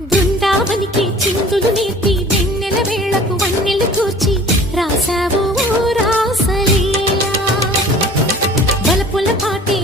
బృందావనికి చిందులు నేర్పి వెన్నెల వేళకు వన్నెలు కూర్చి రాసావు రాసలీలా బలపుల పాటే